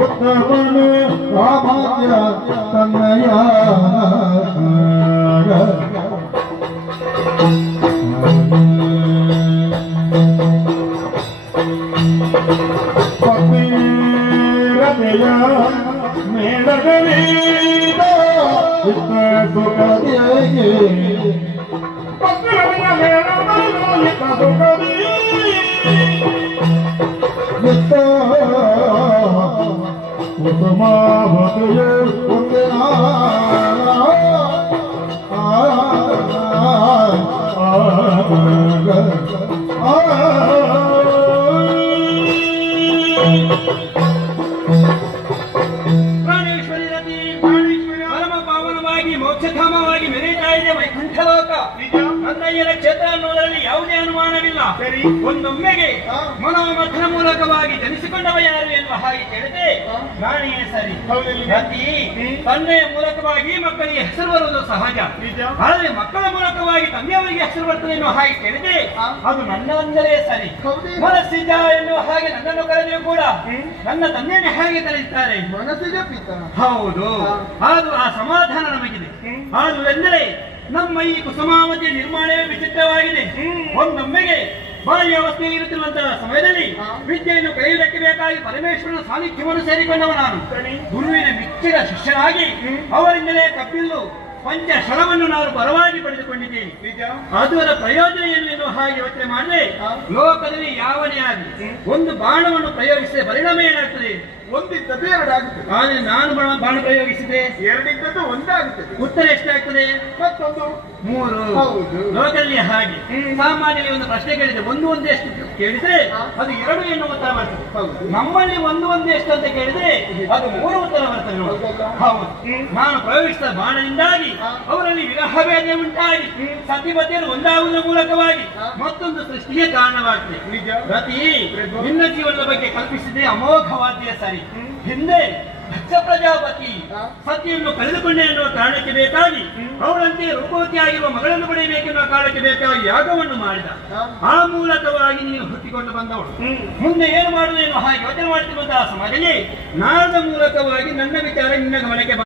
ಉತ್ತಮನು ರಾಮಾಯ ತನ್ನಯ ಪತಿರತೆಯ ಮೇಳಗಳೀಗ ಇತ್ತ ಸುಖದಿಯೇ ಪತಿರತೆಯ ಮೇಳಗಳು ಇತ್ತ ಸುಖದಿಯೇ ಉತ್ತಮಾವತೆಯ ಪ್ರಾಣೇಶ್ವರಿ ನದಿ ಪರಮ ಪಾವನವಾಗಿ ಮೋಕ್ಷಧಾಮವಾಗಿ ಮೆರೀತಾ ಇದೆ ವೈಕುಂಠಲೋಕ. ನನ್ನಯ್ಯನ ಕ್ಷೇತ್ರ ಅನ್ನೋದರಲ್ಲಿ ಯಾವುದೇ ಅನುಮಾನವಿಲ್ಲ. ಸರಿ, ಒಂದೊಮ್ಮೆಗೆ ಮನೋಮಥನ ಮೂಲಕವಾಗಿ ಜನಿಸಿಕೊಂಡವ ಯಾರು ಎನ್ನುವ ಹಾಗೆ ಕೇಳಿದೆ ರಾಣಿಯೇ ಸರಿ. ರತಿ ತಂದೆಯ ಮೂಲಕವಾಗಿ ಮಕ್ಕಳಿಗೆ ಹೆಸರು ಬರುವುದು ಸಹಜ. ಆದರೆ ಮಕ್ಕಳ ಮೂಲಕವಾಗಿ ತಂದೆಯವರಿಗೆ ಹೆಸರು ಬರ್ತದೆ ಎನ್ನುವ ಹಾಗೆ ಕೇಳಿದೆ ಅದು ನನ್ನಂದಲೇ ಸರಿ. ಮನಸ್ಸಿಜ ಎನ್ನುವ ಹಾಗೆ ನನ್ನನ್ನು ಕರೆದರೂ ಕೂಡ ನನ್ನ ತಂದೆಯನ್ನು ಹೇಗೆ ಕರೆಯುತ್ತಾರೆ? ಮನಸ್ಸಿಜ ಪಿತ. ಹೌದು, ಅದು ಆ ಸಮಾಧಾನ ನಮಗಿದೆ. ಆದುದೆಂದರೆ ನಮ್ಮ ಈ ಕುಸುಮಾವತಿಯ ನಿರ್ಮಾಣವೇ ವಿಚಿತ್ರವಾಗಿದೆ. ಒಂದೊಮ್ಮೆಗೆ ಬಾಲ್ಯಾವಸ್ಥೆಯಲ್ಲಿ ಇರುತ್ತಿರುವಂತಹ ಸಮಯದಲ್ಲಿ ವಿದ್ಯೆಯನ್ನು ಕಲಿಯುವುದಕ್ಕೆ ಬೇಕಾಗಿ ಪರಮೇಶ್ವರನ ಸಾನ್ನಿಧ್ಯವನ್ನು ಸೇರಿಕೊಂಡವ ನಾನು. ಗುರುವಿನ ಮೆಚ್ಚಿದ ಶಿಷ್ಯನಾಗಿ ಅವರಿಂದಲೇ ಕಬ್ಬಿಲ್ಲು ಪಂಚಶರವನ್ನು ನಾವು ಪರವಾಗಿ ಪಡೆದುಕೊಂಡಿದ್ದೇನೆ. ಅದರ ಪ್ರಯೋಜನ ಏನು ಎನ್ನುವ ಹಾಗೆ ಯೋಚನೆ ಮಾಡಿದ್ರೆ ಲೋಕದಲ್ಲಿ ಯಾವನೇ ಆಗಲಿ ಒಂದು ಬಾಣವನ್ನು ಪ್ರಯೋಗಿಸಿದ ಪರಿಣಾಮ ಏನಾಗ್ತದೆ? ಒಂದಿದ್ದದ್ದು ಎರಡಾಗುತ್ತದೆ. ಆದರೆ ನಾನು ಬಾಣ ಪ್ರಯೋಗಿಸಿದೆ ಎರಡಿದ್ದದ್ದು ಒಂದಾಗುತ್ತದೆ. ಉತ್ತರ ಎಷ್ಟಾಗ್ತದೆ? ಮತ್ತೊಂದು ಮೂರು. ಲೋಕದಲ್ಲಿ ಹಾಗೆ ಸಾಮಾನ್ಯವಾಗಿ ಒಂದು ಪ್ರಶ್ನೆ ಕೇಳಿದೆ ಒಂದು ಒಂದು ಎಷ್ಟು ಕೇಳಿದ್ರೆ ಅದು ಎರಡು ಎನ್ನುವ ಉತ್ತರ ಬರ್ತದೆ. ನಮ್ಮಲ್ಲಿ ಒಂದು ಒಂದು ಎಷ್ಟು ಅಂತ ಕೇಳಿದ್ರೆ ಅದು ಮೂರು ಉತ್ತರ ಬರ್ತದೆ. ಹೌದು, ನಾನು ಪ್ರಯೋಗಿಸಿದ ಬಾಣದಿಂದಾಗಿ ಅವರಲ್ಲಿ ವಿರಹಭೇದ ಉಂಟಾಗಿ ಸತಿಪತಿಯನ್ನು ಒಂದಾಗುವುದರ ಮೂಲಕವಾಗಿ ಮತ್ತೊಂದು ಸೃಷ್ಟಿಗೆ ಕಾರಣವಾಗ್ತದೆ. ಪ್ರತಿ ನಿನ್ನ ಜೀವನದ ಬಗ್ಗೆ ಕಲ್ಪಿಸಿದೆ ಅಮೋಘವಾದ್ಯ ಸರಿ. ಹಿಂದೆ ದಕ್ಷ ಪ್ರಜಾಪತಿ ಸತಿಯನ್ನು ಕಳೆದುಕೊಂಡೆ ಎನ್ನುವ ಕಾರಣಕ್ಕೆ ಬೇಕಾಗಿ ಅವಳಂತೆ ರೂಪವತಿಯಾಗಿರುವ ಮಗಳನ್ನು ಪಡೆಯಬೇಕೆನ್ನುವ ಕಾರಣಕ್ಕೆ ಬೇಕಾಗಿ ಯಾಗವನ್ನು ಮಾಡಿದ. ಆ ಮೂಲಕವಾಗಿ ನೀನು ಹುಟ್ಟಿಕೊಂಡು ಬಂದವಳು. ಮುಂದೆ ಏನು ಮಾಡುವುದು ಎನ್ನುವ ಹಾಗೆ ಯೋಚನೆ ಮಾಡುತ್ತಿರುವಂತಹ ಸಮಯದಲ್ಲಿ ನಾರದ ಮೂಲಕವಾಗಿ ನನ್ನ ವಿಚಾರ ನಿನ್ನ ಗಮನಕ್ಕೆ